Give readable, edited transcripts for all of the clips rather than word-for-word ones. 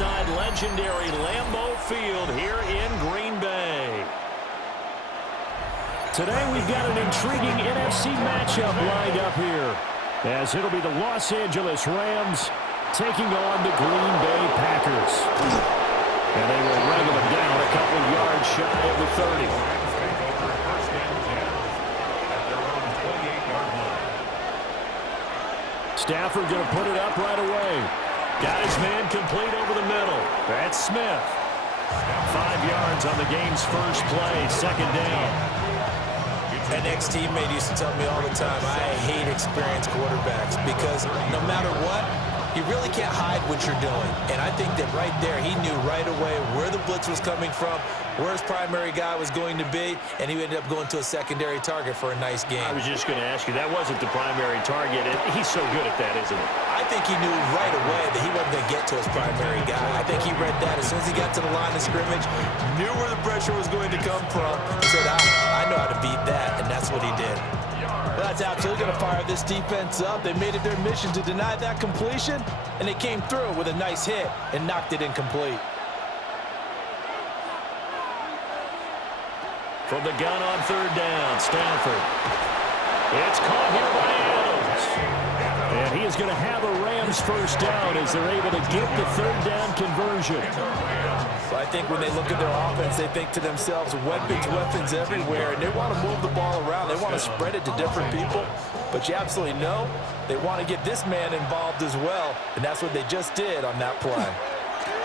inside legendary Lambeau Field here in Green Bay. Today we've got an intriguing NFC matchup lined up here, as it'll be the Los Angeles Rams taking on the Green Bay Packers. And they will wrangle them down a couple of yards shy of the 30. Stafford going to put it up right away. Got his man complete over the middle. That's Smith. 5 yards on the game's first play, second down. An ex-teammate used to tell me all the time, I hate experienced quarterbacks because no matter what, you really can't hide what you're doing. And I think that right there, he knew right away where the blitz was coming from, where his primary guy was going to be, and he ended up going to a secondary target for a nice game. I was just going to ask you, that wasn't the primary target. He's so good at that, isn't he? I think he knew right away that he wasn't going to get to his primary guy. I think he read that as soon as he got to the line of scrimmage, knew where the pressure was going to come from, and said, I know how to beat that, and that's what he did. That's absolutely going to fire this defense up. They made it their mission to deny that completion, and they came through with a nice hit and knocked it incomplete. From the gun on third down, Stafford. It's caught here by Adams. And he is going to have a Rams first down as they're able to get the third down conversion. So I think when they look at their offense, they think to themselves, weapons everywhere, and they want to move the ball around. They want to spread it to different people. But you absolutely know they want to get this man involved as well, and that's what they just did on that play.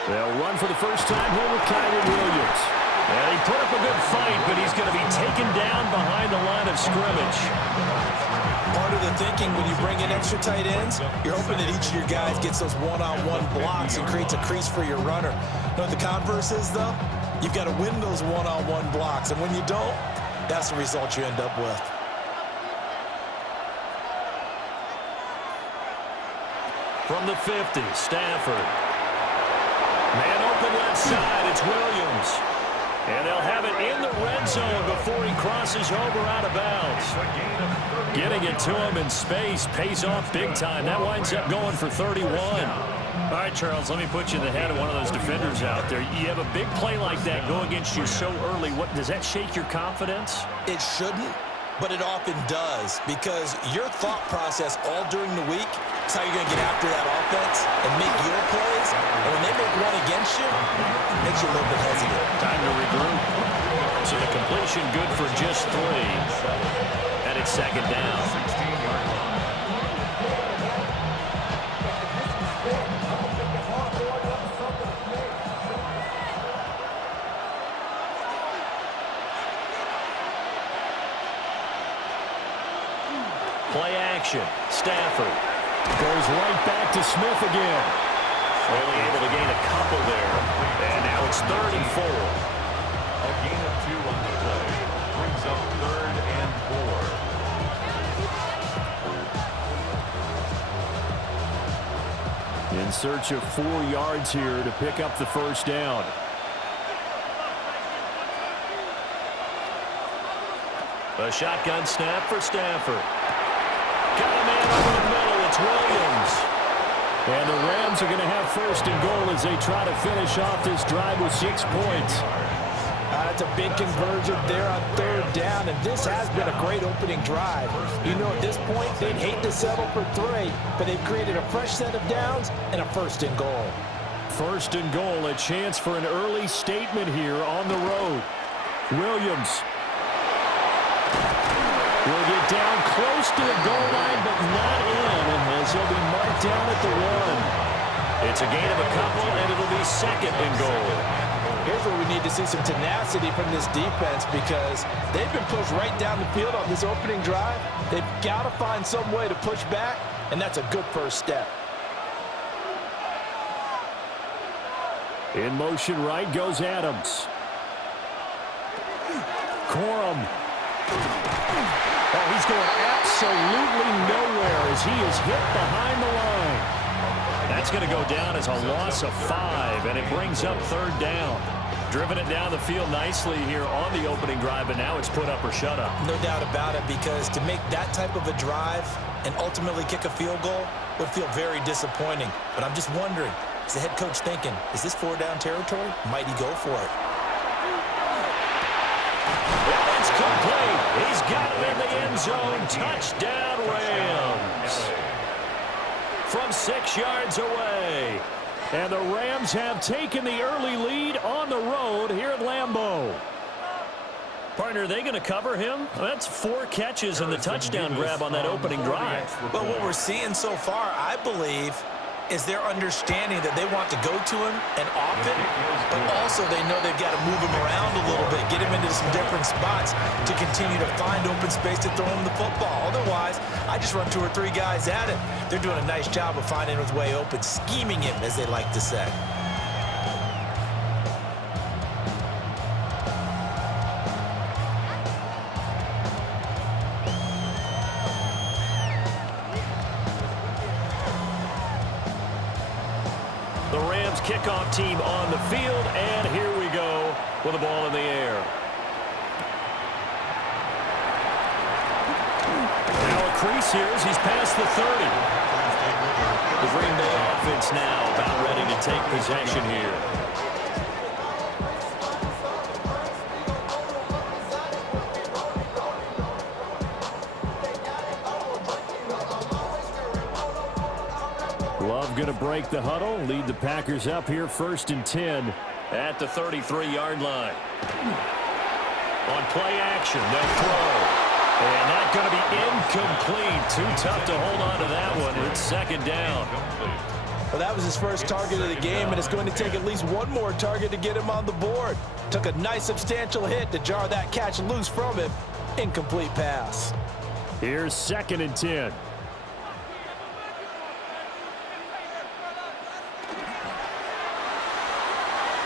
They'll run for the first time here with Kyron Williams. And he put up a good fight, but he's going to be taken down behind the line of scrimmage. Part of the thinking when you bring in extra tight ends, you're hoping that each of your guys gets those one-on-one blocks and creates a crease for your runner. You know what the converse is, though? You've got to win those one-on-one blocks, and when you don't, that's the result you end up with. From the 50, Stafford. Man open left side, it's Williams. And they'll have it in the red zone before he crosses over out of bounds. Getting it to him in space pays off big time. That winds up going for 31. All right, Charles, let me put you in the head of one of those defenders out there. You have a big play like that go against you so early. Does that shake your confidence? It shouldn't, but it often does, because your thought process all during the week is how you're going to get after that offense and make your plays. And when they make one against you, it makes you a little bit hesitant. Time to regroup. So the completion good for just 3. And it's second down. Play action. Stafford goes right back to Smith again. Only able to gain a couple there. And now it's 3rd and 4. A gain of 2 on the play brings up 3rd and 4. In search of 4 yards here to pick up the first down. A shotgun snap for Stafford. Got a man over the middle. It's Williams. And the Rams are going to have 1st and goal as they try to finish off this drive with 6 points. That's a big conversion there on 3rd down, and this has been a great opening drive. You know, at this point, they'd hate to settle for 3, but they've created a fresh set of downs and a 1st and goal. 1st and goal, a chance for an early statement here on the road. Williams will get down close to the goal line, but not in, as he'll be marked down at the 1. It's a gain of a couple, and it'll be 2nd and goal. Here's where we need to see some tenacity from this defense, because they've been pushed right down the field on this opening drive. They've got to find some way to push back, and that's a good first step. In motion right goes Adams. Corum. Oh, he's going absolutely nowhere as he is hit behind the line. That's going to go down as a loss of 5, and it brings up 3rd down. Driven it down the field nicely here on the opening drive, but now it's put up or shut up. No doubt about it, because to make that type of a drive and ultimately kick a field goal would feel very disappointing. But I'm just wondering, Is the head coach thinking, is this 4-down territory? Might he go for it? And it's complete. He's got it in the end zone. Touchdown, Rams. From 6 yards away. And the Rams have taken the early lead on the road here at Lambeau. Partner, are they going to cover him? That's 4 catches and the touchdown grab on that opening drive. But what we're seeing so far, I believe, is their understanding that they want to go to him and often, but also they know they've got to move him around a little bit, get him into some different spots to continue to find open space to throw him the football. Otherwise, I just run 2 or 3 guys at him. They're doing a nice job of finding his way open, scheming him, as they like to say. The Rams kickoff team on the field, and here we go with the ball in the air. Now a crease here as he's past the 30. The Green Bay offense now about ready to take possession here. Love going to break the huddle, lead the Packers up here 1st and 10 at the 33-yard line. On play action, they'll throw. And that's going to be incomplete. Too tough to hold on to that one. It's 2nd down. Well, that was his first target of the game, and it's going to take at least one more target to get him on the board. Took a nice substantial hit to jar that catch loose from him. Incomplete pass. Here's 2nd and 10.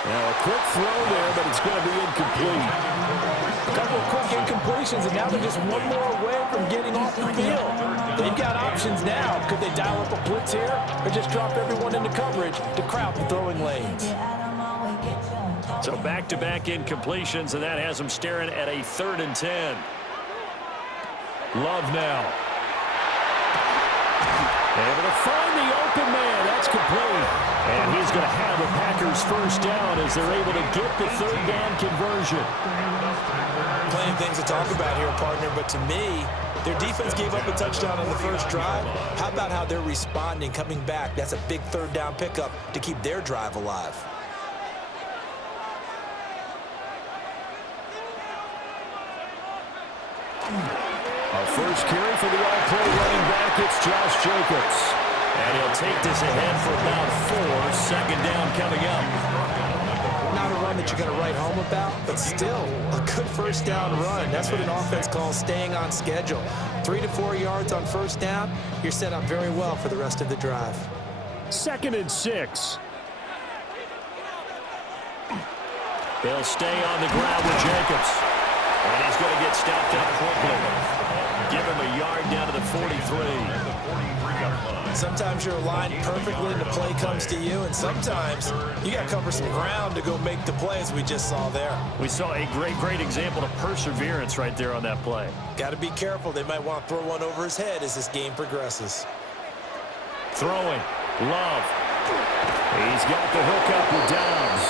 Now a quick throw there, but it's going to be incomplete. A couple of quick incompletions, and now they're just one more away from getting off the field. They've got options now. Could they dial up a blitz here or just drop everyone into coverage to crowd the throwing lanes? So back-to-back incompletions, and that has them staring at a 3rd and 10. Love now. Able to find the open man. That's complete. And he's going to have the Packers 1st down as they're able to get the 3rd down conversion. Plenty of things to talk about here, partner, but to me, their defense gave up a touchdown on the first drive. How about how they're responding, coming back? That's a big 3rd down pickup to keep their drive alive. Our first carry for the all-pro running back, it's Josh Jacobs. And he'll take this ahead for about 4. 2nd down coming up. Not a run that you're going to write home about, but still a good 1st down run. That's what an offense calls staying on schedule. 3 to 4 yards on 1st down, you're set up very well for the rest of the drive. 2nd and 6. They'll stay on the ground with Jacobs. And he's going to get stopped up quickly. Give him a yard down to the 43. Sometimes you're aligned perfectly and the play comes to you, and sometimes you got to cover some ground to go make the play, as we just saw there. We saw a great example of perseverance right there on that play. Got to be careful. They might want to throw one over his head as this game progresses. Throwing. Love. He's got the hook up with Downs.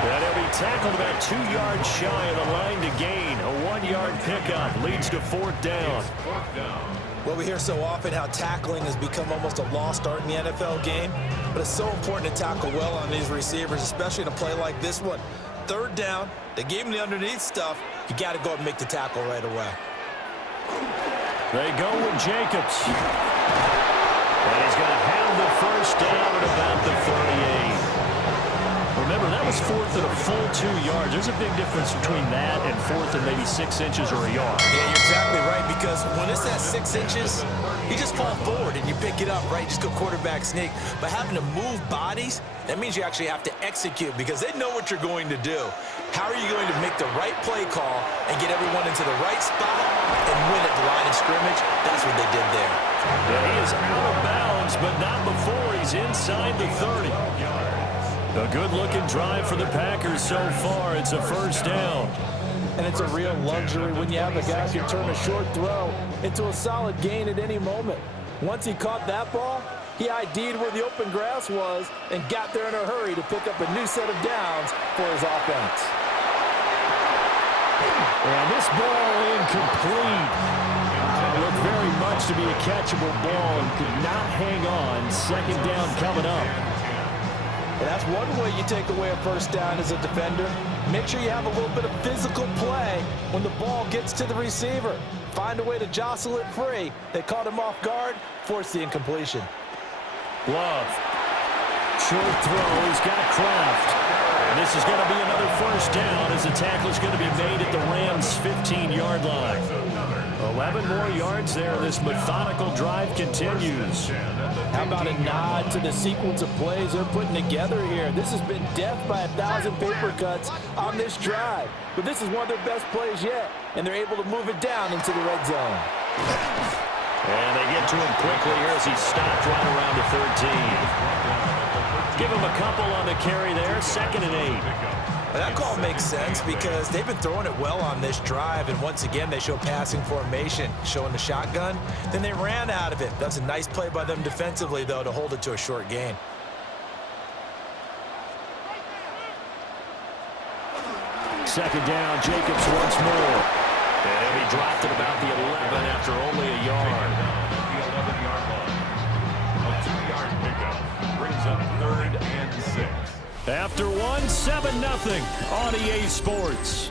And he'll be tackled about 2 yards shy of the line to gain. A 1-yard pickup leads to 4th down. Well, we hear so often how tackling has become almost a lost art in the NFL game, but it's so important to tackle well on these receivers, especially in a play like this one. 3rd down, they gave him the underneath stuff. You got to go and make the tackle right away. They go with Jacobs. And he's going to have the 1st down at about the 38. Remember, that was 4th at a full 2 yards. There's a big difference between that and 4th and maybe 6 inches or a yard. Yeah, you're exactly right, because when it's at 6 inches, you just fall forward and you pick it up, right? Just go quarterback sneak. But having to move bodies, that means you actually have to execute because they know what you're going to do. How are you going to make the right play call and get everyone into the right spot and win at the line of scrimmage? That's what they did there. Yeah, he is out of bounds, but not before he's inside the 30. A good-looking drive for the Packers so far. It's a 1st down. And it's a real luxury when you have a guy who can turn a short throw into a solid gain at any moment. Once he caught that ball, He ID'd where the open grass was and got there in a hurry to pick up a new set of downs for his offense. And this ball incomplete. Looked very much to be a catchable ball and could not hang on. Second down coming up. And that's one way you take away a first down as a defender. Make sure you have a little bit of physical play when the ball gets to the receiver. Find a way to jostle it free. They caught him off guard, forced the incompletion. Love. Short throw. He's got Kraft. And this is going to be another first down as the tackle is going to be made at the Rams' 15-yard line. 11 more yards there. This methodical drive continues. How about a nod to the sequence of plays they're putting together here? This has been death by 1,000 paper cuts on this drive. But this is one of their best plays yet, and they're able to move it down into the red zone. And they get to him quickly here as he stopped right around the 13. Give him a couple on the carry there, 2nd and 8. That call makes sense because they've been throwing it well on this drive, and once again they show passing formation, showing the shotgun. Then they ran out of it. That's a nice play by them defensively, though, to hold it to a short gain. Second down, Jacobs once more. And he dropped it about the 11 after only a yard. The 11-yard line. A 2-yard pickup brings up 3rd and 6. After one, 7-0 on EA Sports.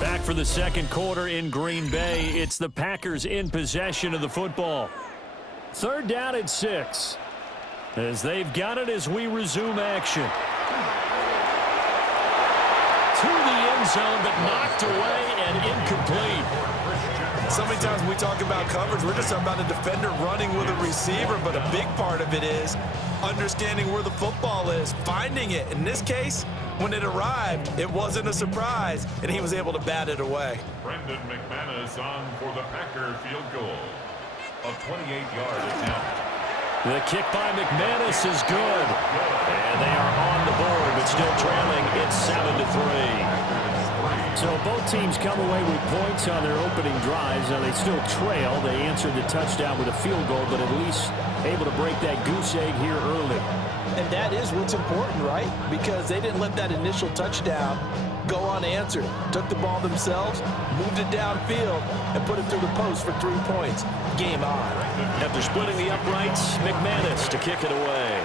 Back for the second quarter in Green Bay. It's the Packers in possession of the football. 3rd down and 6. As they've got it as we resume action. To the end zone, but knocked away and incomplete. So many times when we talk about coverage, we're just talking about a defender running with a receiver, but a big part of it is understanding where the football is, finding it. In this case, when it arrived, it wasn't a surprise, and he was able to bat it away. Brendan McManus on for the Packer field goal. A 28-yard attempt. The kick by McManus is good. And they are on the board, but still trailing. It's 7-3. So both teams come away with points on their opening drives. Now they still trail. They answered the touchdown with a field goal, but at least able to break that goose egg here early. And that is what's important, right? Because they didn't let that initial touchdown go unanswered. Took the ball themselves, moved it downfield, and put it through the post for 3 points. Game on. After splitting the uprights, McManus to kick it away.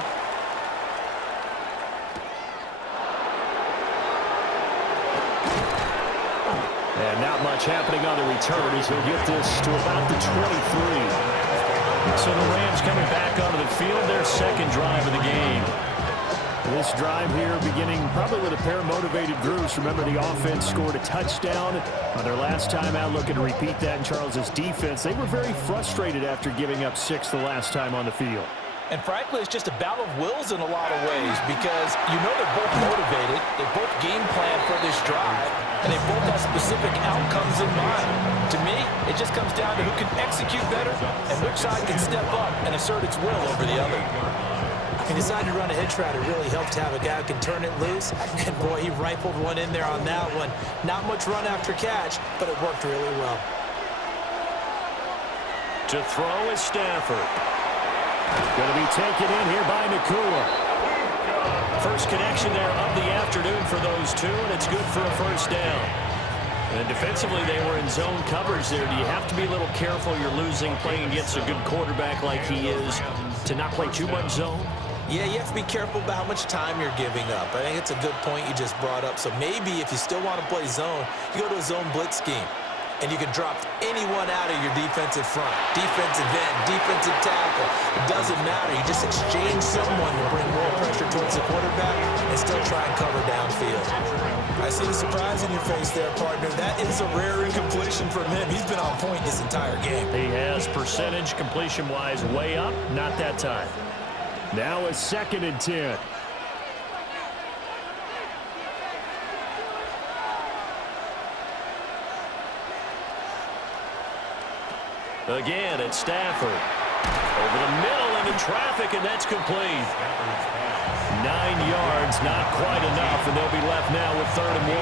And not much happening on the return as he'll get this to about the 23. So the Rams coming back onto the field, their second drive of the game. This drive here beginning probably with a pair of motivated groups. Remember, the offense scored a touchdown on their last time out, looking to repeat that in Charles's defense. They were very frustrated after giving up 6 the last time on the field. And frankly, it's just a battle of wills in a lot of ways because you know they're both motivated, they both game plan for this drive, and they both have specific outcomes in mind. To me, it just comes down to who can execute better and which side can step up and assert its will over the other. He decided to run a hitch route. It really helped to have a guy who can turn it loose, and boy, he rifled one in there on that one. Not much run after catch, but it worked really well. To throw is Stafford. Going to be taken in here by Nakua. First connection there of the afternoon for those two, and it's good for a first down. And defensively, they were in zone coverage there. Do you have to be a little careful? You're losing, playing against a good quarterback like he is, to not play too much zone? Yeah, you have to be careful about how much time you're giving up. I think it's a good point you just brought up. So maybe if you still want to play zone, you go to a zone blitz scheme. And you can drop anyone out of your defensive front, defensive end, defensive tackle. It doesn't matter. You just exchange someone to bring more pressure towards the quarterback and still try and cover downfield. I see the surprise in your face there, partner. That is a rare incompletion from him. He's been on point this entire game. He has percentage completion-wise way up. Not that time. Now a 2nd and 10. Again, it's Stafford. Over the middle into traffic, and that's complete. 9 yards, not quite enough, and they'll be left now with 3rd and 1.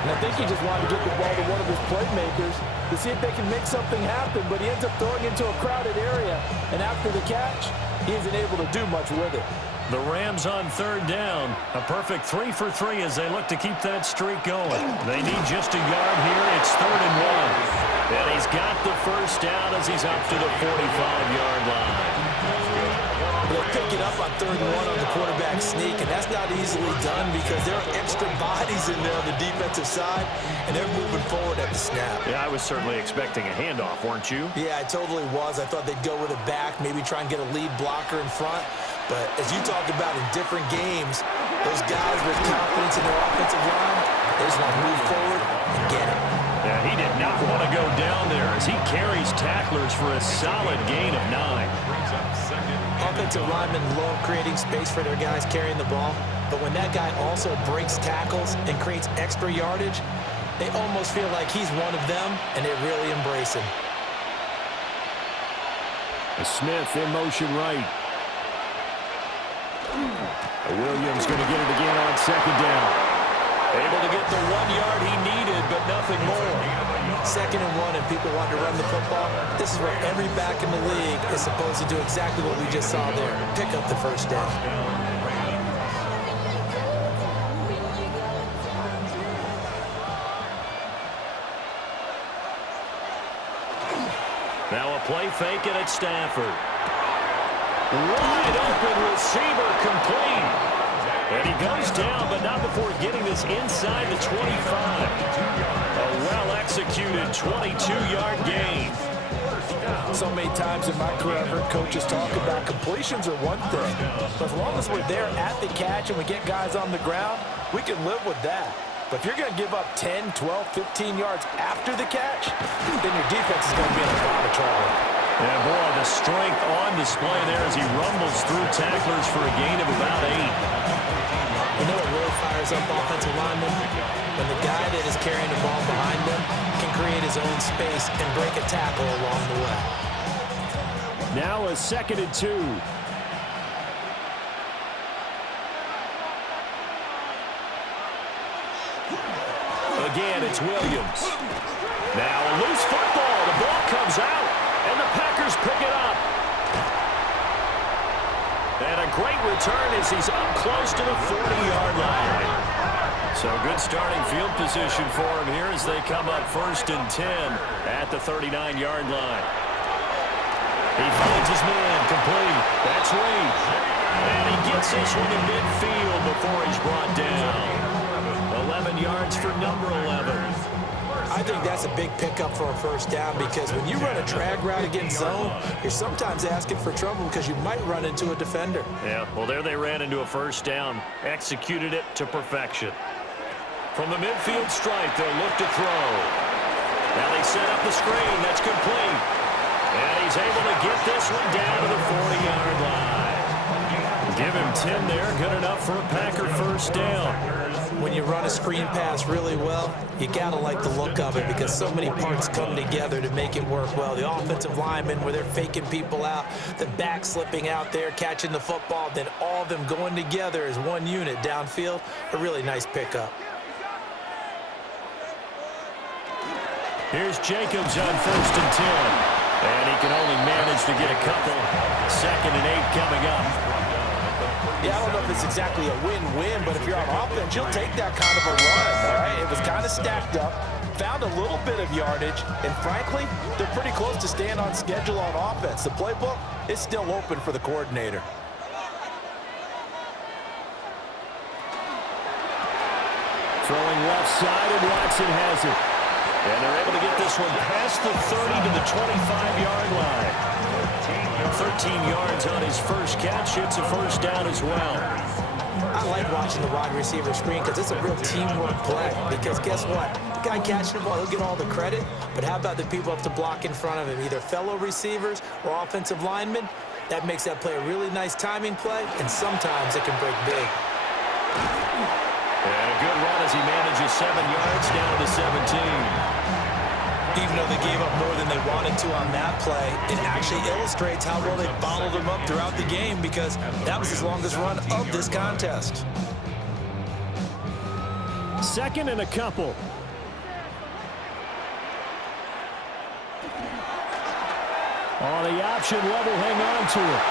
And I think he just wanted to get the ball to one of his playmakers to see if they can make something happen, but he ends up throwing into a crowded area, and after the catch, he isn't able to do much with it. The Rams on third down. A perfect 3 for 3 as they look to keep that streak going. They need just a yard here. It's 3rd and 1. And he's got the first down as he's up to the 45-yard line. They'll pick it up on 3rd and 1 on the quarterback sneak, and that's not easily done because there are extra bodies in there on the defensive side, and they're moving forward at the snap. Yeah, I was certainly expecting a handoff, weren't you? Yeah, I totally was. I thought they'd go with a back, maybe try and get a lead blocker in front. But as you talked about in different games, those guys with confidence in their offensive line, they just want to move forward and get it. Yeah, he did not want to go down there as he carries tacklers for a solid gain of 9. Offensive linemen love creating space for their guys carrying the ball, but when that guy also breaks tackles and creates extra yardage, they almost feel like he's one of them, and they really embrace him. Smith in motion right. Williams going to get it again on 2nd down. Able to get the 1 yard he needed, but nothing more. 2nd and 1, and people want to run the football. This is where every back in the league is supposed to do exactly what we just saw there. Pick up the first down. Now a play fake it at Stafford. Wide open receiver complete. And he goes down, but not before getting this inside the 25. A well-executed 22-yard gain. So many times in my career, I've heard coaches talk about completions are one thing, but as long as we're there at the catch and we get guys on the ground, we can live with that. But if you're going to give up 10, 12, 15 yards after the catch, then your defense is going to be in a lot of trouble. And boy, the strength on display there as he rumbles through tacklers for a gain of about 8. You know what really fires up offensive linemen? When the guy that is carrying the ball behind them can create his own space and break a tackle along the way. Now a 2nd and 2. Again, it's Williams. Now a loose football. The ball comes out, and the Packers pick it up. And a great return as he's up close to the 40-yard line. So good starting field position for him here as they come up 1st and 10 at the 39-yard line. He finds his man complete. That's Reed. And he gets this one to midfield before he's brought down. 11 yards for number 11. I think that's a big pickup for a first down because when you run a drag route against zone, you're sometimes asking for trouble because you might run into a defender. Yeah, well, there they ran into a first down. Executed it to perfection. From the midfield stripe, they'll look to throw. Now they set up the screen. That's complete. And he's able to get this one down to the 40-yard line. Give him 10 there. Good enough for a Packer first down. When you run a screen pass really well, you got to like the look of it because so many parts come together to make it work well. The offensive linemen, where they're faking people out, the back slipping out there, catching the football, then all of them going together as one unit downfield. A really nice pickup. Here's Jacobs on 1st and 10. And he can only manage to get a couple. 2nd and 8 coming up. Yeah, I don't know if it's exactly a win-win, but if you're on offense, you'll take that kind of a run, all right? It was kind of stacked up, found a little bit of yardage, and frankly, they're pretty close to staying on schedule on offense. The playbook is still open for the coordinator. Throwing left side, and Watson has it. And they're able to get this one past the 30 to the 25-yard line. 13 yards on his first catch. It's a first down as well. I like watching the wide receiver screen because it's a real teamwork play. Because guess what? The guy catching the ball, he'll get all the credit. But how about the people up to block in front of him, either fellow receivers or offensive linemen? That makes that play a really nice timing play, and sometimes it can break big. And a good run as he manages 7 yards down to 17. Even though they gave up more than they wanted to on that play, it actually illustrates how well they bottled them up throughout the game because that was his longest run of this contest. 2nd and a couple. On the option level, hang on to it.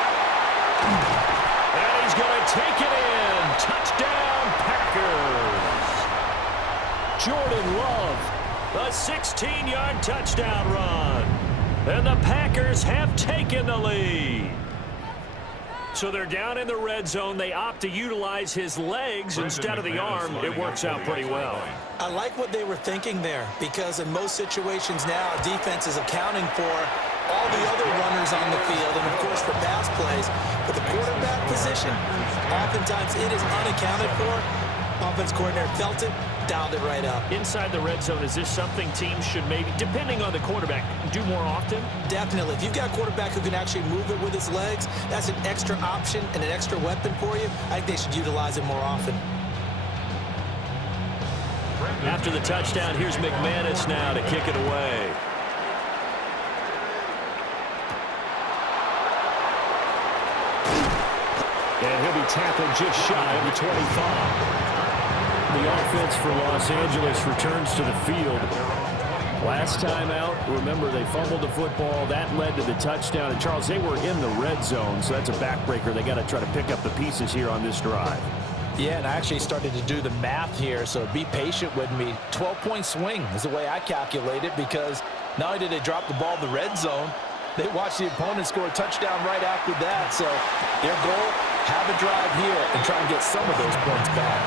And he's going to take it in. Touchdown, Packers. Jordan Love, a 16-yard touchdown run. And the Packers have taken the lead. So they're down in the red zone. They opt to utilize his legs instead of the arm. It works out pretty well. I like what they were thinking there, because in most situations now, defense is accounting for all the other runners on the field and, of course, for pass plays. But the quarterback position, oftentimes it is unaccounted for. Offense coordinator felt it, dialed it right up. Inside the red zone, is this something teams should maybe, depending on the quarterback, do more often? Definitely. If you've got a quarterback who can actually move it with his legs, that's an extra option and an extra weapon for you. I think they should utilize it more often. After the touchdown, here's McManus now to kick it away. And he'll be tackled just shy of the 25. The offense for Los Angeles returns to the field. Last time out, remember, they fumbled the football. That led to the touchdown. And, Charles, they were in the red zone, so that's a backbreaker. They got to try to pick up the pieces here on this drive. Yeah, and I actually started to do the math here, so be patient with me. 12-point swing is the way I calculate it, because not only did they drop the ball in the red zone, they watched the opponent score a touchdown right after that. So their goal, have a drive here and try and get some of those points back.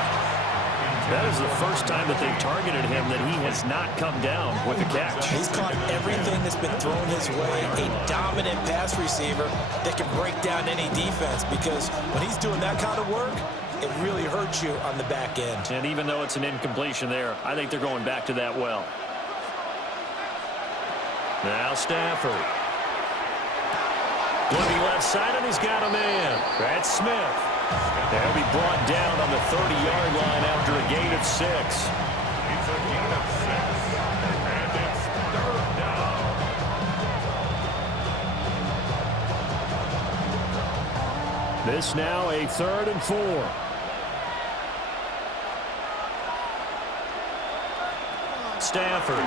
That is the first time that they've targeted him that he has not come down with a catch. He's caught everything that's been thrown his way. A dominant pass receiver that can break down any defense, because when he's doing that kind of work, it really hurts you on the back end. And even though it's an incompletion there, I think they're going back to that well. Now Stafford. Looking left side, and he's got a man. That's Smith. They'll be brought down on the 30-yard line after a gain of 6. It's a gain of 6. And it's 3rd down. This now a 3rd and 4. Stafford.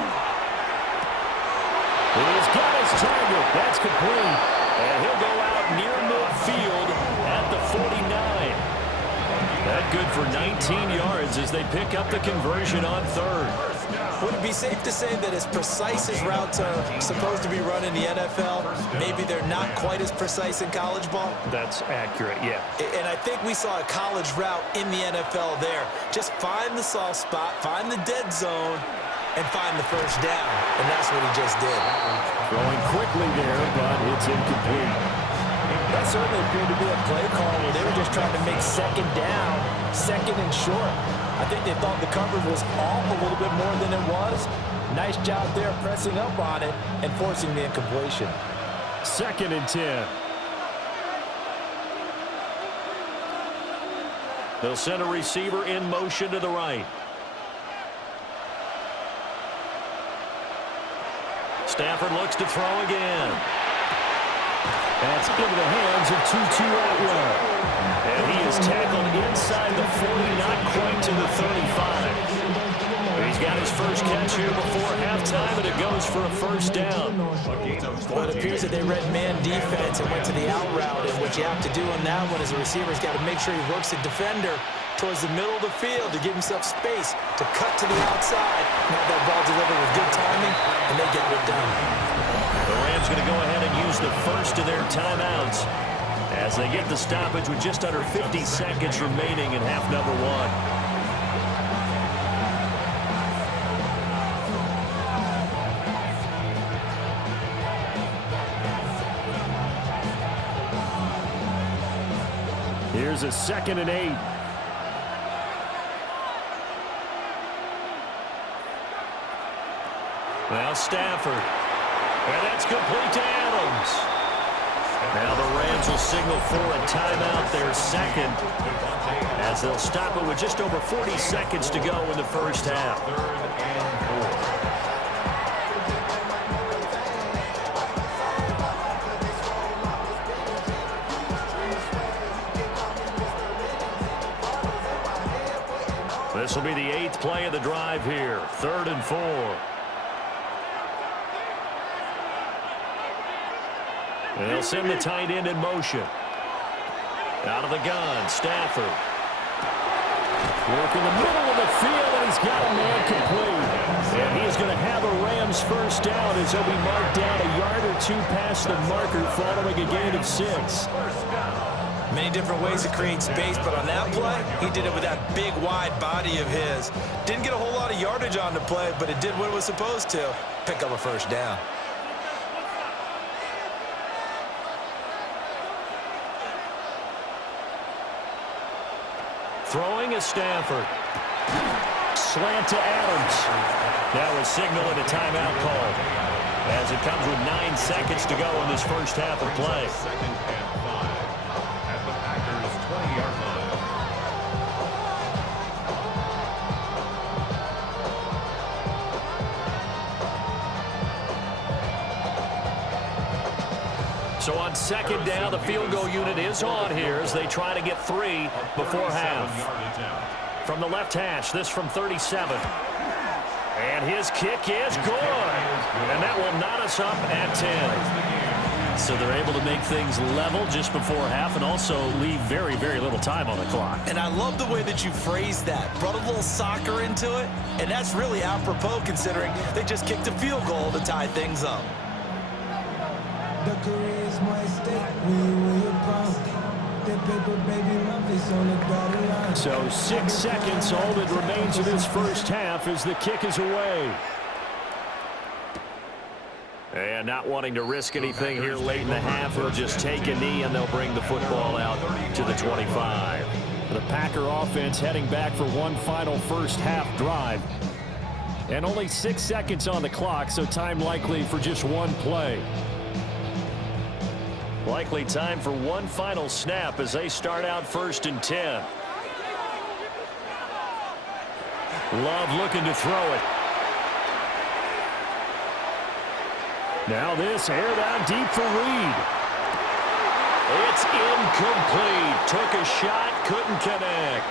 He's got his target. That's complete. And he'll go out near midfield at the 49. That good for 19 yards as they pick up the conversion on 3rd. Would it be safe to say that as precise as routes are supposed to be run in the NFL, maybe they're not quite as precise in college ball? That's accurate, yeah. And I think we saw a college route in the NFL there. Just find the soft spot, find the dead zone, and find the first down. And that's what he just did. Throwing quickly there, but it's incomplete. That certainly appeared to be a play call where they were just trying to make 2nd down, 2nd and short. I think they thought the coverage was off a little bit more than it was. Nice job there pressing up on it and forcing the incompletion. 2nd and 10. They'll send a receiver in motion to the right. Stafford looks to throw again. That's into the hands of Tutu Atwell. And he is tackled inside the 40, not quite to the 35. He's got his first catch here before halftime, and it goes for a first down. Well, it appears that they read man defense and went to the out route, and what you have to do on that one is a receiver's got to make sure he works the defender towards the middle of the field to give himself space to cut to the outside and have that ball delivered with good timing, and they get it done. The Rams going to go ahead and use the first of their timeouts as they get the stoppage with just under 50 seconds remaining in half number 1. Here's a 2nd and 8. Now Stafford. And that's complete to Adams. Now the Rams will signal for a timeout, their 2nd, as they'll stop it with just over 40 seconds to go in the first half. 3rd and 4. This will be the 8th play of the drive here. 3rd and 4. And they'll send the tight end in motion. Out of the gun, Stafford. Work in the middle of the field, and he's got a man complete. And he's going to have a Rams first down as he'll be marked down a yard or two past the marker following a gain of 6. Many different ways to create space, but on that play, he did it with that big, wide body of his. Didn't get a whole lot of yardage on the play, but it did what it was supposed to. Pick up a first down. Throwing is Stafford. Slant to Adams. That was signaling a timeout call as it comes with 9 seconds to go in this first half of play. Second and 5 at the Packers' 20-yard line. So on second down, the field goal unit is on here as they try to get 3 before half. From the left hash, this from 37. And his kick is good. And that will knot us up at 10. So they're able to make things level just before half and also leave very, very little time on the clock. And I love the way that you phrased that. Brought a little soccer into it, and that's really apropos considering they just kicked a field goal to tie things up. The career is my stake, we will cross. The paper, baby, love is on the dotted line. So 6 seconds, all that remains of this first half as the kick is away. And not wanting to risk anything here late in the half, he'll just take a knee and they'll bring the football out to the 25. The Packer offense heading back for one final first half drive. And only 6 seconds on the clock, so time likely for just one play. Likely time for one final snap as they start out 1st and 10. Love looking to throw it. Now this air down deep for Reed. It's incomplete. Took a shot, couldn't connect.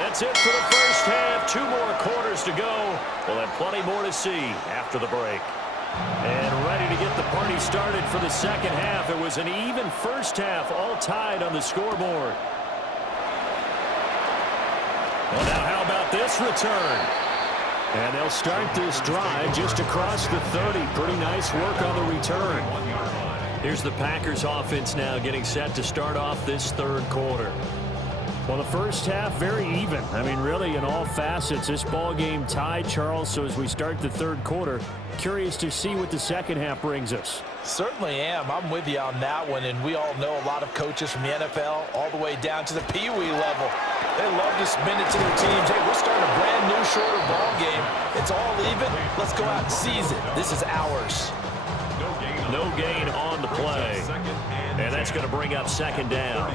That's it for the first half. 2 more quarters to go. We'll have plenty more to see after the break. And ready to get the party started for the second half. It was an even first half, all tied on the scoreboard. Well, now how about this return? And they'll start this drive just across the 30. Pretty nice work on the return. Here's the Packers offense now getting set to start off this third quarter. Well, the first half, very even. I mean, really, in all facets, this ball game tied, Charles. So as we start the third quarter, curious to see what the second half brings us. Certainly am. I'm with you on that one, and we all know a lot of coaches from the NFL all the way down to the Pee Wee level. They love to spin it to their teams. Hey, we're starting a brand new, shorter ball game. It's all even. Let's go out and seize it. This is ours. No gain on the play. And that's going to bring up second down.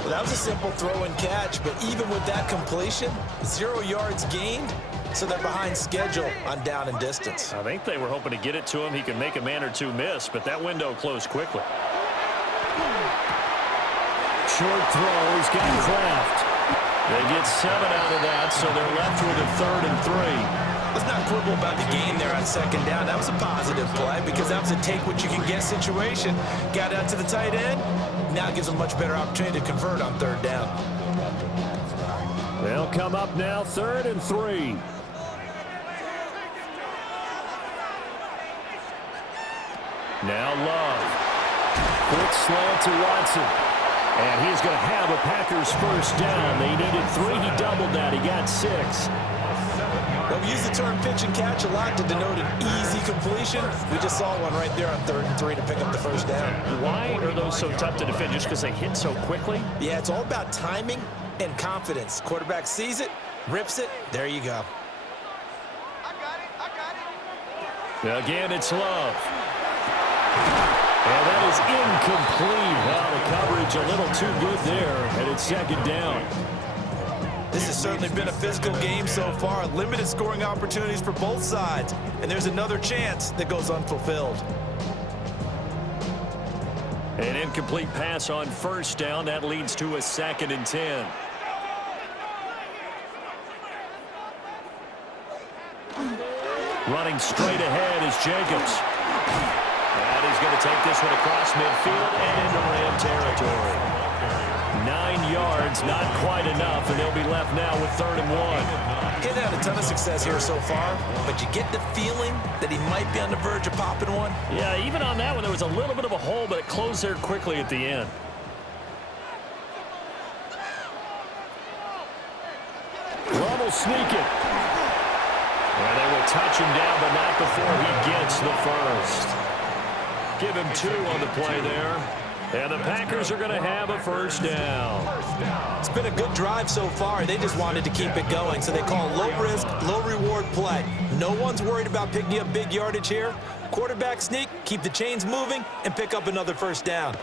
Well, that was a simple throw and catch, but even with that completion, 0 yards gained, so they're behind schedule on down and distance. I think they were hoping to get it to him. He could make a man or two miss, but that window closed quickly. Short throw. He's got Kraft. They get 7 out of that, so they're left with a 3rd and 3. Let's not quibble about the gain there on second down. That was a positive play because that was a take-what-you-can-get situation. Got out to the tight end. Now gives them a much better opportunity to convert on 3rd down. They'll come up now 3rd and 3. Now Love. Quick slant to Watson. And he's going to have a Packers first down. They needed 3. He doubled that. He got 6. Well, we use the term pitch and catch a lot to denote an easy completion. We just saw one right there on 3rd and 3 to pick up the first down. Why are those so tough to defend? Just because they hit so quickly? Yeah, it's all about timing and confidence. Quarterback sees it, rips it, there you go. Again, it's Love. And that is incomplete. Well, the coverage a little too good there, and it's second down. This has certainly been a physical game so far. Limited scoring opportunities for both sides. And there's another chance that goes unfulfilled. An incomplete pass on first down. That leads to a 2nd and 10. Running straight ahead is Jacobs. That is He's going to take this one across midfield and into Ram territory. 9 yards, not quite enough, and they'll be left now with 3rd and 1. He's had a ton of success here so far, but you get the feeling that he might be on the verge of popping one. Yeah, even on that one, there was a little bit of a hole, but it closed there quickly at the end. Love will sneak it. And they will touch him down, but not before he gets the first. Give him 2 on the play there. And the Packers are going to have a 1st down. It's been a good drive so far. They just wanted to keep it going, so they call low-risk, low-reward play. No one's worried about picking up big yardage here. Quarterback sneak, keep the chains moving, and pick up another 1st down.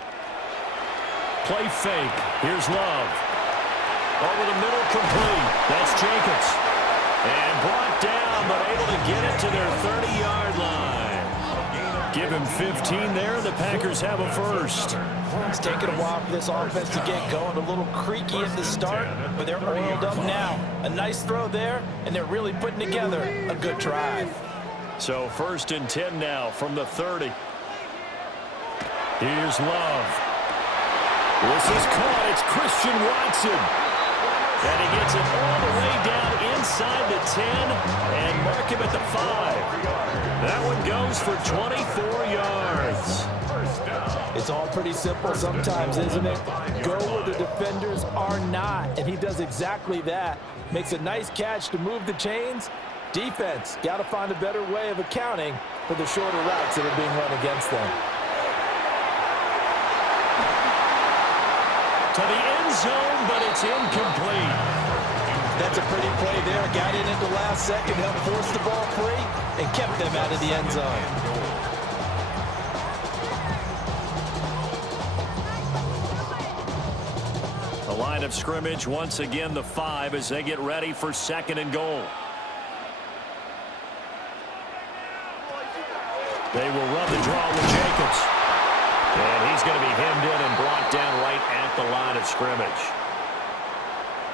Play fake. Here's Love. Over the middle, complete. That's Jacobs. And brought down, but able to get it to their 30-yard line. Give him 15 there, and the Packers have a 1st. It's taken a while for this offense to get going. A little creaky at the start, but they're oiled up now. A nice throw there, and they're really putting together a good drive. So 1st and 10 now from the 30. Here's Love. This is caught. It's Christian Watson. And he gets it all the way down inside the 10 and mark him at the 5. That one goes for 24 yards. It's all pretty simple sometimes, isn't it? Go where the defenders are not, and he does exactly that. Makes a nice catch to move the chains. Defense, got to find a better way of accounting for the shorter routes that are being run against them. To the end zone, but it's incomplete. That's a pretty play there. Got in at the last second, helped force the ball free, and kept them out of the end zone. The line of scrimmage, once again, the 5 as they get ready for 2nd and goal. They will run the draw with Jacobs. And he's going to be hemmed in and brought down right at the line of scrimmage.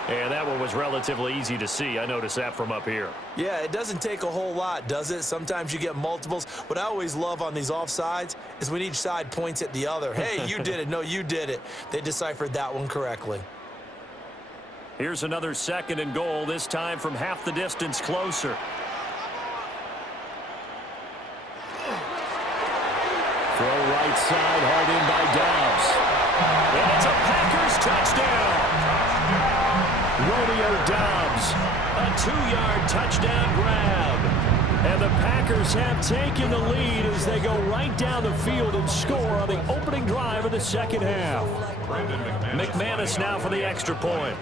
And that one was relatively easy to see. I noticed that from up here. Yeah, it doesn't take a whole lot, does it? Sometimes you get multiples. What I always love on these offsides is when each side points at the other. Hey, you did it. No, you did it. They deciphered that one correctly. Here's another 2nd and goal, this time from half the distance closer. Throw right side, hauled in by Dobbs. And it's a Packers touchdown. Romeo Dobbs, a 2-yard touchdown grab. And the Packers have taken the lead as they go right down the field and score on the opening drive of the 2nd half. McManus now for the extra point.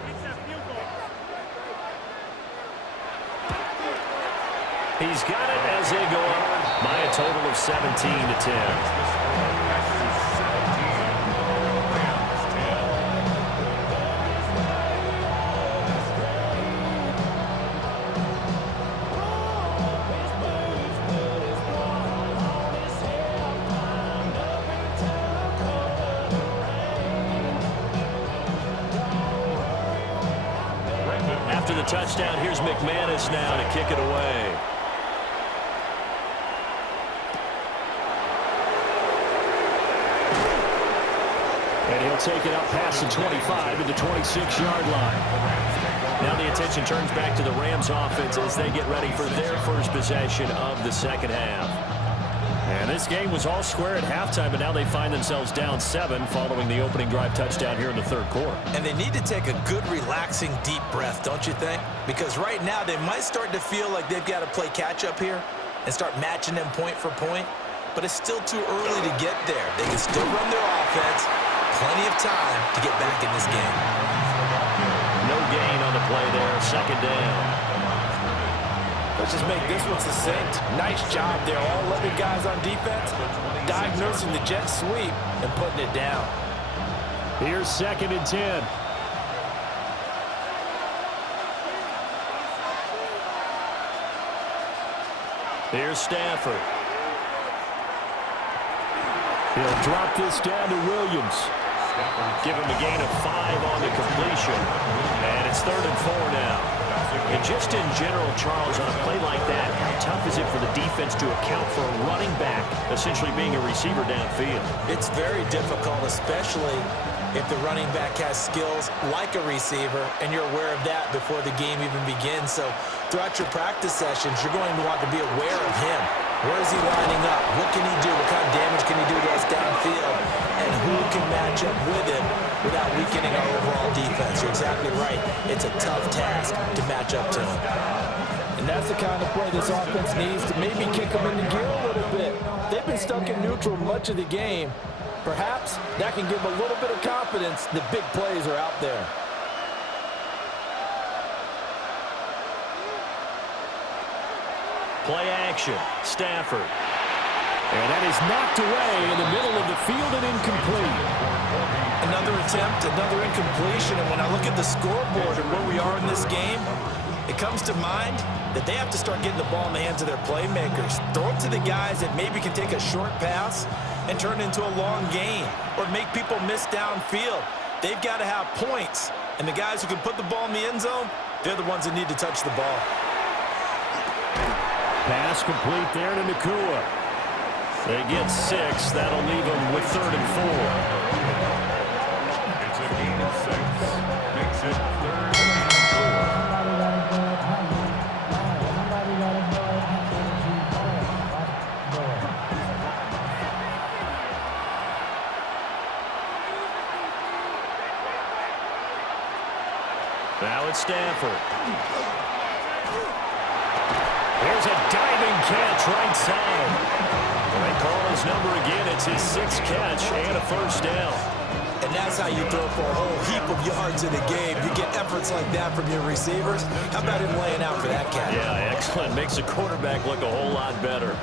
He's got it as they go up by a total of 17-10. After the touchdown, here's McManus now to kick it away. And he'll take it up past the 25 at the 26-yard line. Now the attention turns back to the Rams offense as they get ready for their first possession of the 2nd half. And this game was all square at halftime, but now they find themselves down 7 following the opening drive touchdown here in the 3rd quarter. And they need to take a good, relaxing, deep breath, don't you think? Because right now they might start to feel like they've got to play catch-up here and start matching them point for point. But it's still too early to get there. They can still run their offense. Plenty of time to get back in this game. No gain on the play there. 2nd down. Let's just make this one succinct. Nice job there. All 11 guys on defense diagnosing the jet sweep and putting it down. Here's 2nd and 10. Here's Stafford. He'll drop this down to Williams. Give him a gain of 5 on the completion. And it's 3rd and 4 now. And just in general, Charles, on a play like that, how tough is it for the defense to account for a running back essentially being a receiver downfield? It's very difficult, especially if the running back has skills like a receiver, and you're aware of that before the game even begins. So throughout your practice sessions, you're going to want to be aware of him. Where is he lining up? What can he do? What kind of damage can he do to us downfield? And who can match up with him without weakening our overall defense? You're exactly right. It's a tough task to match up to him. And that's the kind of play this offense needs to maybe kick them into gear a little bit. They've been stuck in neutral much of the game. Perhaps that can give a little bit of confidence that big plays are out there. Play action. Stafford. And that is knocked away in the middle of the field and incomplete. Another attempt, another incompletion. And when I look at the scoreboard and where we are in this game, it comes to mind that they have to start getting the ball in the hands of their playmakers. Throw it to the guys that maybe can take a short pass and turn it into a long gain or make people miss downfield. They've got to have points. And the guys who can put the ball in the end zone, they're the ones that need to touch the ball. Pass complete there to Nakua. They get 6. That'll leave them with 3rd and 4. It's a gain of 6. Makes it 3rd and 4. Now it's Stafford. Here's a diving catch right side. They call his number again. It's his 6th catch and a 1st down. And that's how you throw for a whole heap of yards in a game. You get efforts like that from your receivers. How about him laying out for that catch? Yeah, excellent. Makes the quarterback look a whole lot better.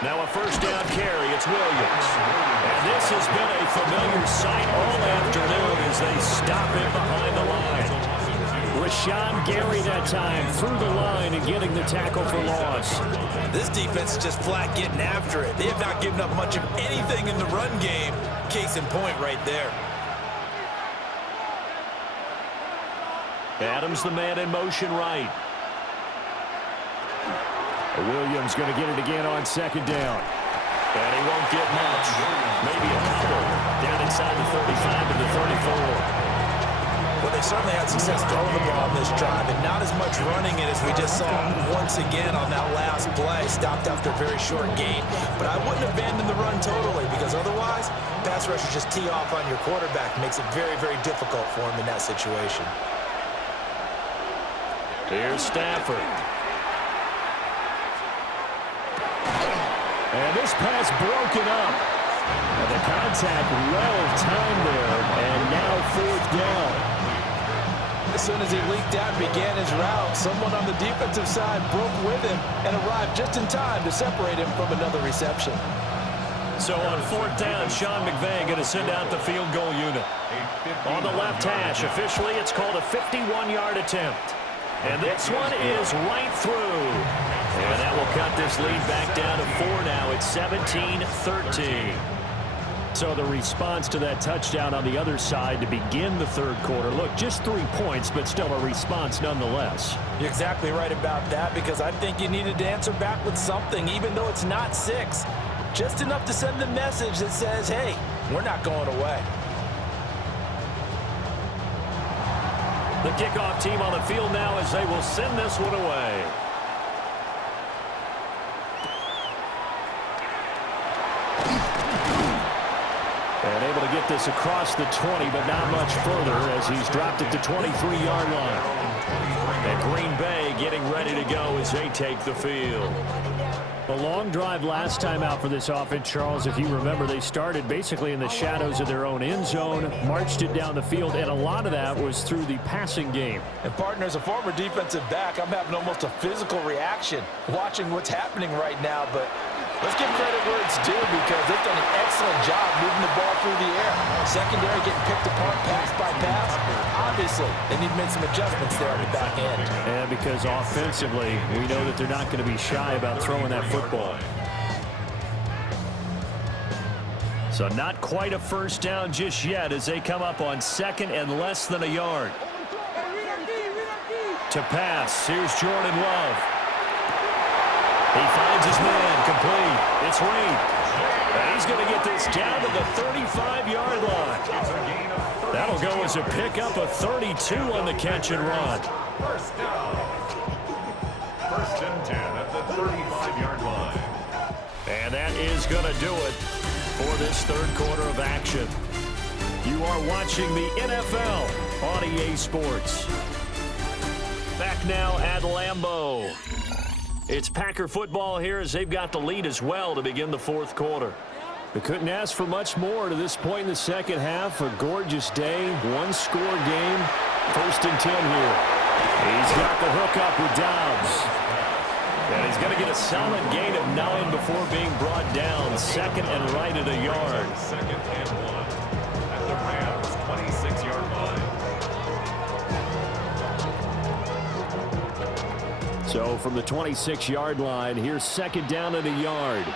Now a 1st down carry. It's Williams. And this has been a familiar sight all afternoon as they stop him behind the line. Rashawn Gary that time through the line and getting the tackle for loss. This defense is just flat getting after it. They have not given up much of anything in the run game. Case in point right there. Adams the man in motion right. Williams going to get it again on 2nd down. And he won't get much. Maybe a couple. Down inside the 35 to the 34. Well, they certainly had success throwing the ball on this drive, and not as much running it as we just saw once again on that last play. Stopped after a very short gain. But I wouldn't abandon the run totally, because otherwise, pass rushers just tee off on your quarterback. Makes it very, very difficult for him in that situation. Here's Stafford. And this pass broken up. And the contact well timed there, and now 4th down. As soon as he leaked out and began his route, someone on the defensive side broke with him and arrived just in time to separate him from another reception. So on 4th down, Sean McVay going to send out the field goal unit. On the left hash, officially it's called a 51-yard attempt. And this one is right through. And that will cut this lead back down to 4 now. It's 17-13. So the response to that touchdown on the other side to begin the 3rd quarter. Look, just 3 points, but still a response nonetheless. You're exactly right about that, because I think you needed to answer back with something, even though it's not 6. Just enough to send the message that says, hey, we're not going away. The kickoff team on the field now as they will send this one away. And able to get this across the 20, but not much further as he's dropped it to 23-yard line. And Green Bay getting ready to go as they take the field. The long drive last time out for this offense, Charles, if you remember, they started basically in the shadows of their own end zone, marched it down the field, and a lot of that was through the passing game. And, partner, as a former defensive back, I'm having almost a physical reaction watching what's happening right now. But Let's give credit where it's due because they've done an excellent job moving the ball through the air. Secondary getting picked apart pass by pass. Obviously, they need to make some adjustments there on the back end. Yeah, because offensively, we know that they're not going to be shy about throwing that football. So not quite a first down just yet as they come up on second and less than a yard. To pass, here's Jordan Love. He finds his man, complete. It's Reed. And he's going to get this down to the 35-yard line. That'll go as a pickup of 32 on the catch and run. First down. First and 10 at the 35-yard line. And that is going to do it for this third quarter of action. You are watching the NFL on EA Sports. Back now at Lambeau. It's Packer football here as they've got the lead as well to begin the fourth quarter. They couldn't ask for much more to this point in the second half. A gorgeous day, one-score game. First and 10 here. He's got the hook up with Dobbs. And he's going to get a solid gain of 9 before being brought down. Second and right at a yard. Second and 1 at the Rams' 26-yard line. So from the 26-yard line, here's second down at a yard.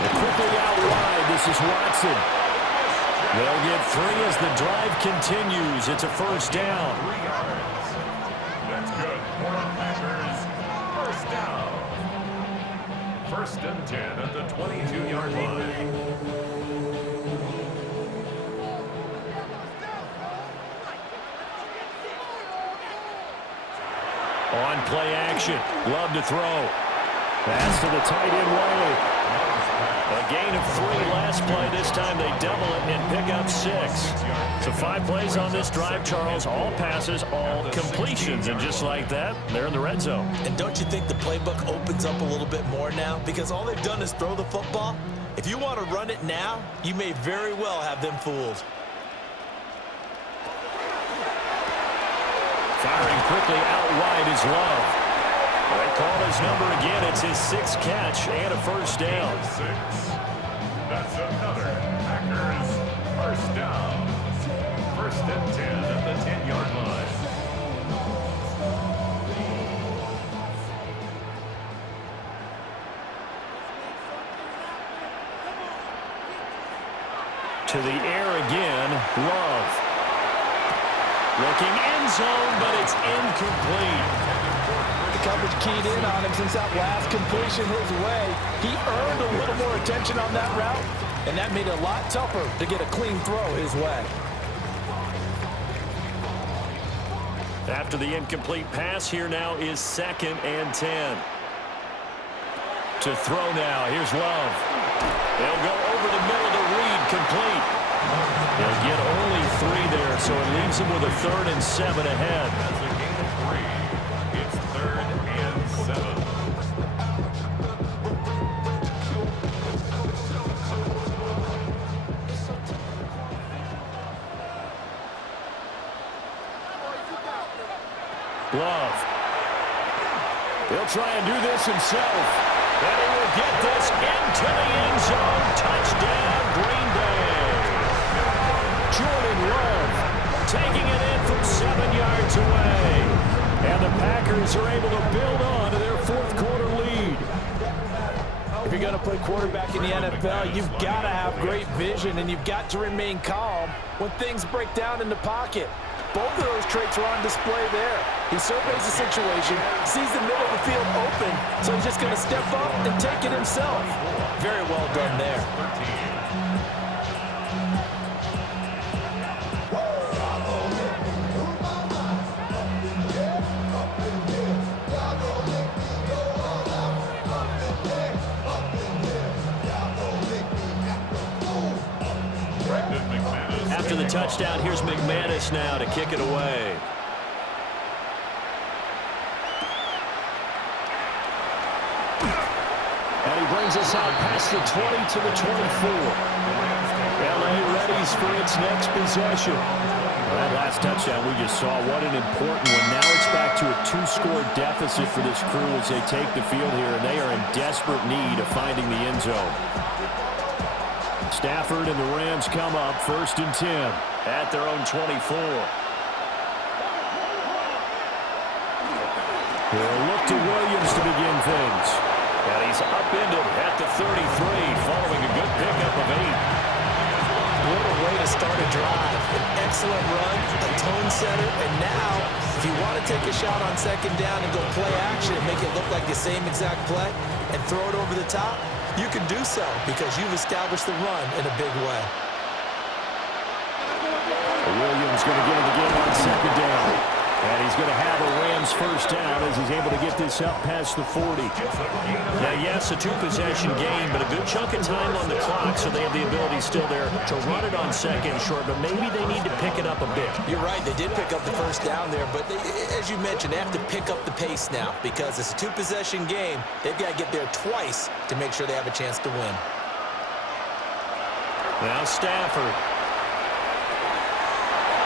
And quickly out wide, this is Watson. They'll get 3 as the drive continues. It's a first down. 3 yards. That's good for the Packers. First down. First and 10 at the 22-yard line. On play action. Love to throw. Pass to the tight end Wiley. A gain of 3 last play. This time they double it and pick up 6. So 5 plays on this drive, Charles. All passes, all completions. And just like that, they're in the red zone. And don't you think the playbook opens up a little bit more now? Because all they've done is throw the football. If you want to run it now, you may very well have them fooled. Firing quickly out wide is Love. They call his number again. It's his 6th catch and a first down. 6. That's another Packers first down. First and 10 at the 10-yard line. To the air again, Love. Looking end zone, but it's incomplete. The coverage keyed in on him since that last completion his way. He earned a little more attention on that route, and that made it a lot tougher to get a clean throw his way. After the incomplete pass, here now is second and 10. To throw now, here's Love. They'll go over the middle to Reed, complete. They'll get only 3 there, so it leaves them with a 3rd and 7 ahead. That's a gain of 3. It's 3rd and 7. Love. He'll try and do this himself. And he will get this into the end zone. Touchdown, Green Bay. Jordan Love taking it in from 7 yards away. And the Packers are able to build on to their fourth quarter lead. If you're going to play quarterback in the NFL, you've got to have great vision, and you've got to remain calm when things break down in the pocket. Both of those traits are on display there. He surveys the situation, sees the middle of the field open, so he's just going to step up and take it himself. Very well done there. After the touchdown, here's McManus now to kick it away. And he brings us out past the 20 to the 24. And play readies for its next possession. That last touchdown we just saw, what an important one. Now it's back to a 2-score deficit for this crew as they take the field here, and they are in desperate need of finding the end zone. Stafford and the Rams come up 1st and 10 at their own 24. They'll look to Williams to begin things. And he's upended at the 33 following a good pickup of 8. What a way to start a drive. An excellent run, a tone setter, and now, if you want to take a shot on 2nd down and go play action and make it look like the same exact play and throw it over the top, you can do so because you've established the run in a big way. Williams going to get it again on 2nd down. And he's going to have a Rams 1st down as he's able to get this up past the 40. Now, yes, a 2-possession game, but a good chunk of time on the clock, so they have the ability still there to run it on 2nd short, but maybe they need to pick it up a bit. You're right. They did pick up the 1st down there, but as you mentioned, they have to pick up the pace now because it's a 2-possession game. They've got to get there twice to make sure they have a chance to win. Now Stafford.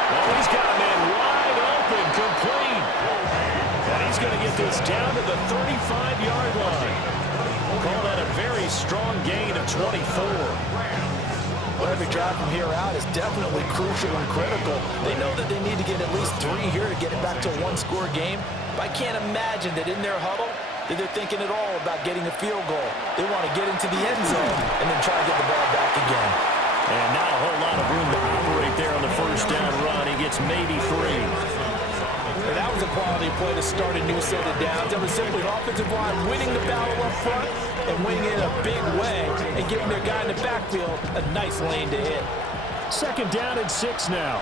Oh, he's got a man wide open, complete. And he's going to get this down to the 35-yard line. We'll call that a very strong gain of 24. Well, every drive from here out is definitely crucial and critical. They know that they need to get at least 3 here to get it back to a 1-score game. But I can't imagine that in their huddle that they're thinking at all about getting a field goal. They want to get into the end zone and then try to get the ball back again. And not a whole lot of room to operate there on the 1st down run. He gets maybe 3. And that was a quality play to start a new set of downs. That was simply an offensive line winning the battle up front and winning it in a big way and giving their guy in the backfield a nice lane to hit. 2nd down and 6 now.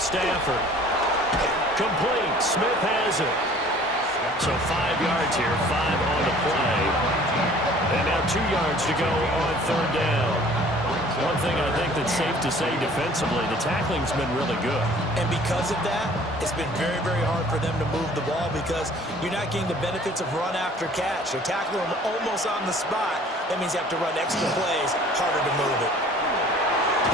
Stafford. Complete. Smith has it. So 5 yards here, 5 on the play. And now 2 yards to go on 3rd down. One thing I think that's safe to say defensively, the tackling's been really good. And because of that, it's been very, very hard for them to move the ball because you're not getting the benefits of run after catch. You're tackling them almost on the spot. That means you have to run extra plays, harder to move it.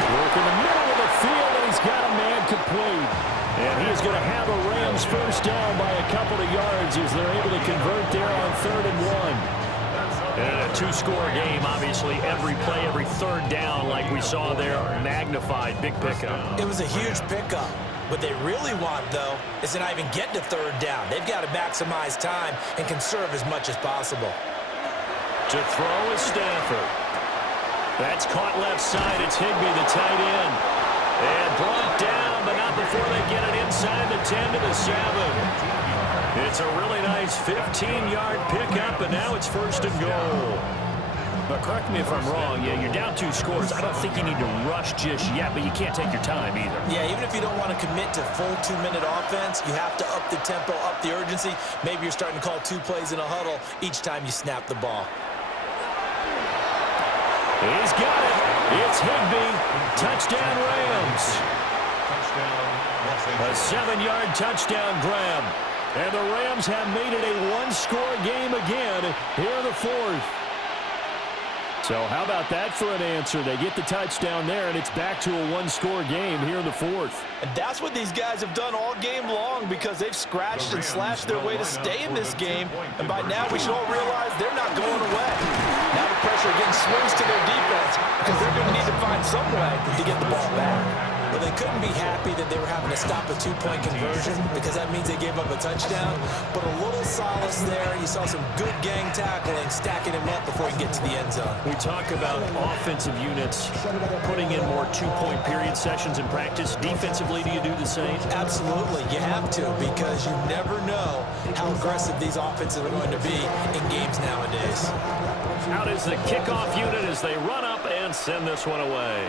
Work in the middle of the field, and he's got a man complete. And he is going to have a Rams 1st down by a couple of yards as they're able to convert there on 3rd and 1. And a 2-score game, obviously, every play, every 3rd down, like we saw there, magnified, big pickup. It was a huge pickup. What they really want, though, is to not even get to 3rd down. They've got to maximize time and conserve as much as possible. To throw is Stafford. That's caught left side. It's Higbee, the tight end. And brought down, but not before they get it inside the 10 to the 7. It's a really nice 15-yard pickup, and now it's 1st and goal. But correct me if I'm wrong, yeah, you're down 2 scores. I don't think you need to rush just yet, but you can't take your time either. Yeah, even if you don't want to commit to full 2-minute offense, you have to up the tempo, up the urgency. Maybe you're starting to call 2 plays in a huddle each time you snap the ball. He's got it. It's Higbee. Touchdown Rams. A 7-yard touchdown grab. And the Rams have made it a 1-score game again here in the 4th. So how about that for an answer? They get the touchdown there, and it's back to a 1-score game here in the 4th. And that's what these guys have done all game long because they've scratched and slashed their way to stay in this game. And by now, we should all realize they're not going away. Now the pressure again swings to their defense because they're going to need to find some way to get the ball back. Well, they couldn't be happy that they were having to stop a 2-point conversion because that means they gave up a touchdown. But a little solace there. You saw some good gang tackling, stacking him up before he gets to the end zone. We talk about offensive units putting in more 2-point period sessions in practice. Defensively, do you do the same? Absolutely. You have to because you never know how aggressive these offenses are going to be in games nowadays. Out is the kickoff unit as they run up and send this one away.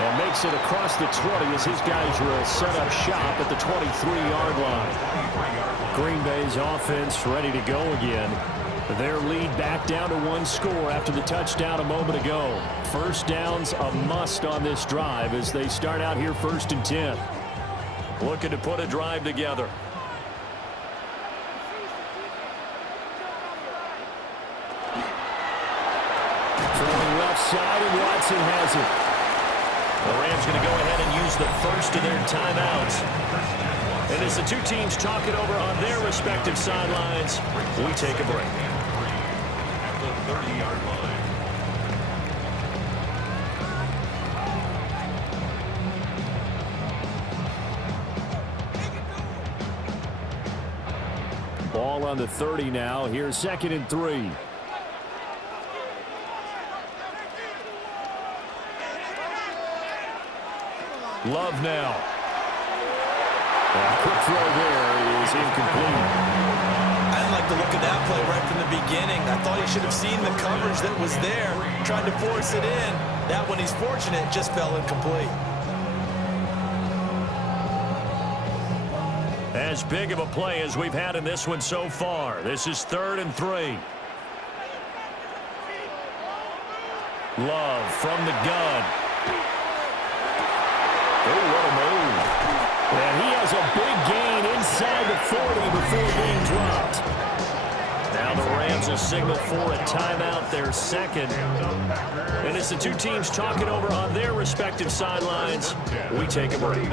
And makes it across the 20 as his guys will set up shop at the 23-yard line. Green Bay's offense ready to go again. Their lead back down to 1 score after the touchdown a moment ago. 1st down's a must on this drive as they start out here 1st and 10. Looking to put a drive together. left side, and Watson has it. The Rams going to go ahead and use the first of their timeouts. And as the two teams talk it over on their respective sidelines, we take a break. At the 30-yard line. Ball on the 30 now. Here's 2nd and 3. Love now. A quick throw there is incomplete. I didn't like the look of that play right from the beginning. I thought he should have seen the coverage that was there, trying to force it in. That one, he's fortunate, just fell incomplete. As big of a play as we've had in this one so far. This is 3rd and 3. Love from the gun. Oh, what a move. And he has a big gain inside the 40 before being dropped. Now the Rams will signal for a timeout, their second. And as the two teams talk it over on their respective sidelines, we take a break.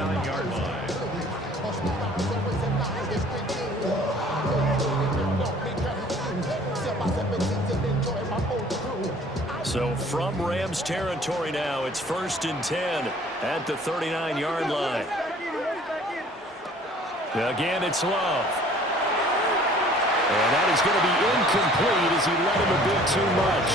So from Rams territory now, it's 1st and 10 at the 39-yard line. Again, it's Love. And that is going to be incomplete as he let him a bit too much.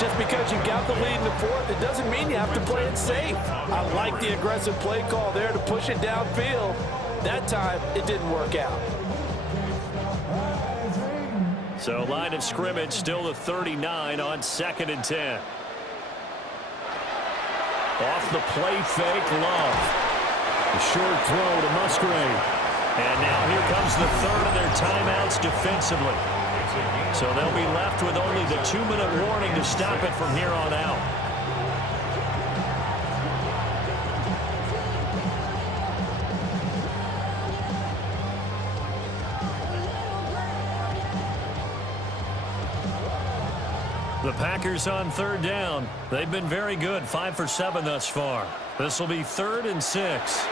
Just because you got the lead in the fourth, it doesn't mean you have to play it safe. I like the aggressive play call there to push it downfield. That time, it didn't work out. So line of scrimmage still the 39 on 2nd and 10. Off the play fake, Love. A short throw to Musgrave. And now here comes the third of their timeouts defensively. So they'll be left with only the 2-minute warning to stop it from here on out. The Packers on 3rd down. They've been very good, 5 for 7 thus far. This will be 3rd and 6.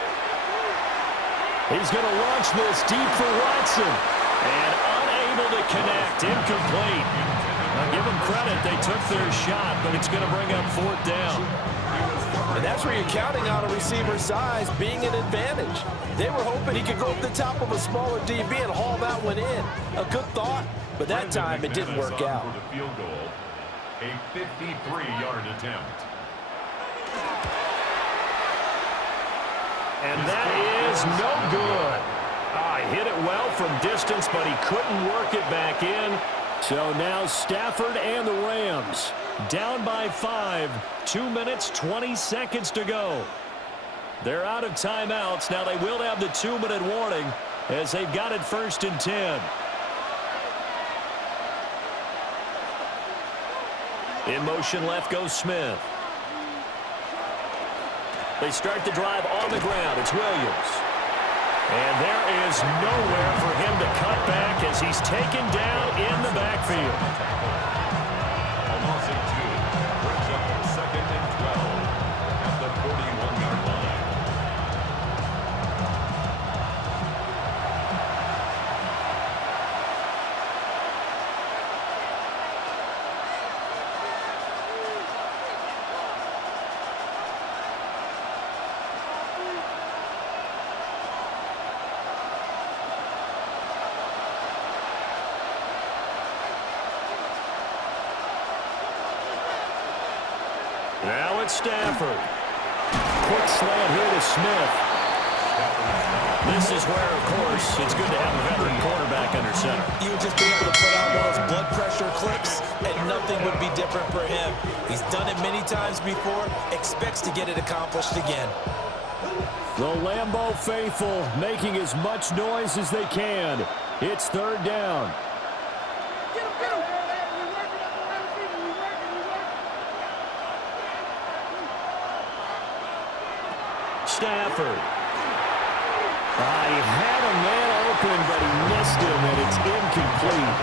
He's going to launch this deep for Watson. And unable to connect, incomplete. Now give them credit, they took their shot, but it's going to bring up 4th down. And that's where you're counting on a receiver's size being an advantage. They were hoping he could go up the top of a smaller DB and haul that one in. A good thought, but that time it didn't work out. A 53-yard attempt. And that is no good. He hit it well from distance, but he couldn't work it back in. So now Stafford and the Rams down by 5. 2 minutes, 20 seconds to go. They're out of timeouts. Now they will have the 2-minute warning as they've got it 1st and 10. In motion left goes Smith. They start the drive on the ground. It's Williams. And there is nowhere for him to cut back as he's taken down in the backfield. A loss of 2 brings up 2nd and 12 at the 41-yard line. Now it's Stafford. Quick slant here to Smith. This is where, of course, it's good to have a veteran quarterback under center. You would just be able to put out one of those blood pressure clips, and nothing would be different for him. He's done it many times before, expects to get it accomplished again. The Lambeau faithful making as much noise as they can. It's 3rd down. Stafford. He had a man open, but he missed him, and it's incomplete.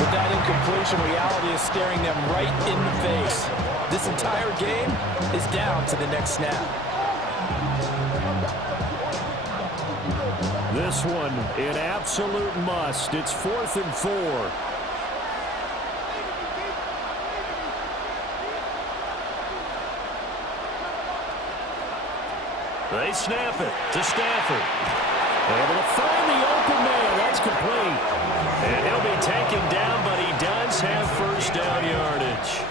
With that incompletion, reality is staring them right in the face. This entire game is down to the next snap. This one, an absolute must. It's 4th and 4. They snap it to Stafford. Able to find the open man. That's complete. And he'll be taken down, but he does have first down yardage.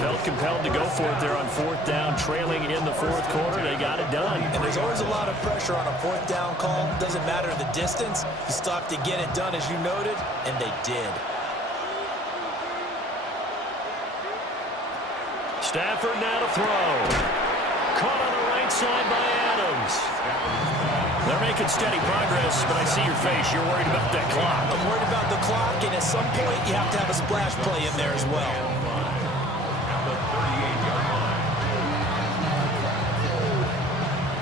Felt compelled to go for it there on 4th down, trailing in the 4th quarter. They got it done. And there's always a lot of pressure on a 4th down call. Doesn't matter the distance. You stop to get it done, as you noted, and they did. Stafford now to throw. Caught on the right side by Adams. They're making steady progress, but I see your face. You're worried about that clock. I'm worried about the clock, and at some point, you have to have a splash play in there as well.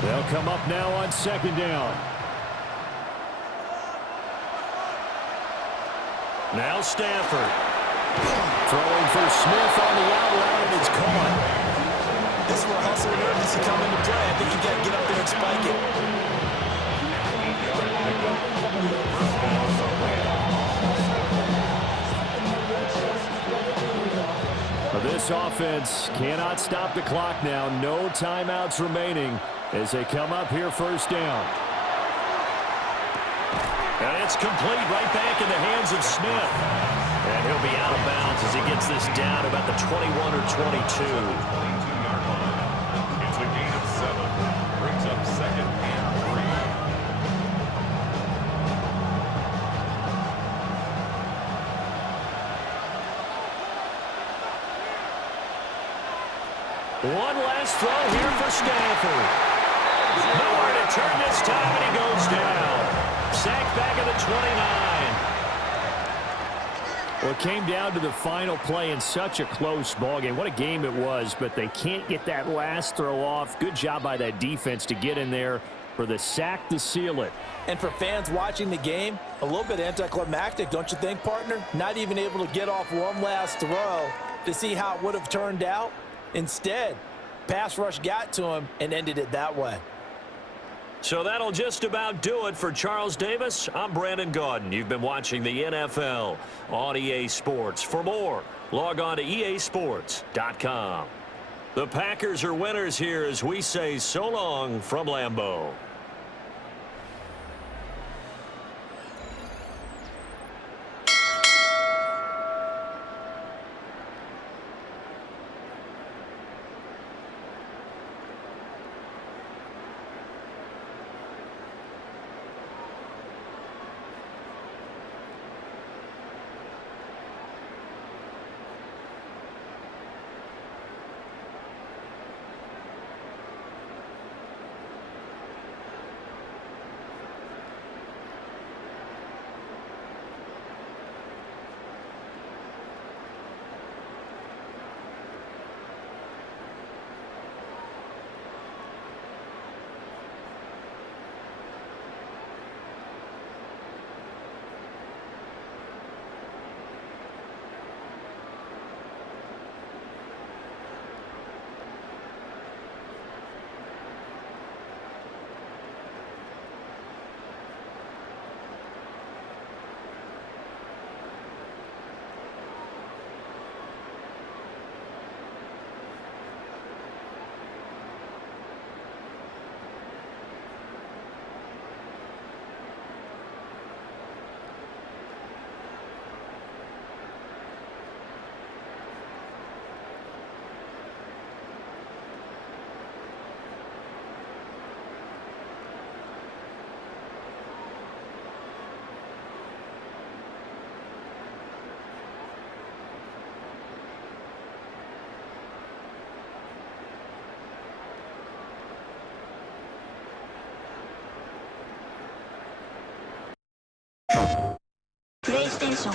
They'll come up now on 2nd down. Now Stafford. Throwing for Smith on the outright, and it's caught. This is where hustle and urgency come into play. I think you got to get up there and spike it. This offense cannot stop the clock now. No timeouts remaining as they come up here 1st down. And it's complete right back in the hands of Smith. And he'll be out of bounds as he gets this down about the 21 or 22. It's a gain of 7. Brings up 2nd and 3. One last throw here for Stafford. Nowhere to turn this time, and he goes down. Sacked back at the 29. Well, it came down to the final play in such a close ballgame. What a game it was, but they can't get that last throw off. Good job by that defense to get in there for the sack to seal it. And for fans watching the game, a little bit anticlimactic, don't you think, partner? Not even able to get off one last throw to see how it would have turned out. Instead, pass rush got to him and ended it that way. So that'll just about do it for Charles Davis. I'm Brandon Gaudin. You've been watching the NFL on EA Sports. For more, log on to easports.com. The Packers are winners here as we say so long from Lambeau. PlayStation